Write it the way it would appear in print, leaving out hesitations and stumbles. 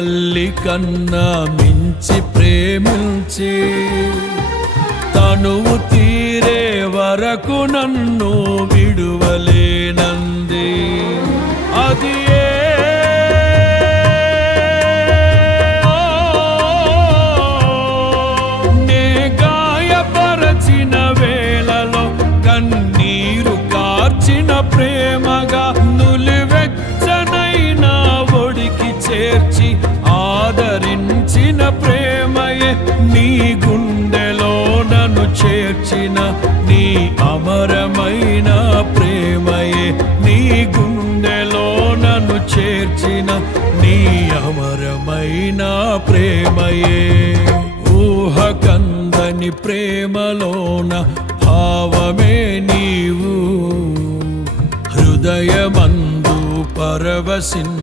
తల్లి కన్నా మించి ప్రేమించి తనువు తీరే వరకు నన్ను విడువలేనంది. అది నే గాయపరచిన వేళలో కన్నీరు కార్చిన ప్రేమగా నులివెచ్చనైనా ఒడికి చేర్చి ఆదరించిన ప్రేమయే నీ గుండెలో నన్ను చేర్చిన నీ అమరమైన ప్రేమయే నీ గుండెలో నన్ను చేర్చిన నీ అమరమైన ప్రేమయే. ఊహకందని ప్రేమలోన భావమే నీవు హృదయమందు పరవశిన్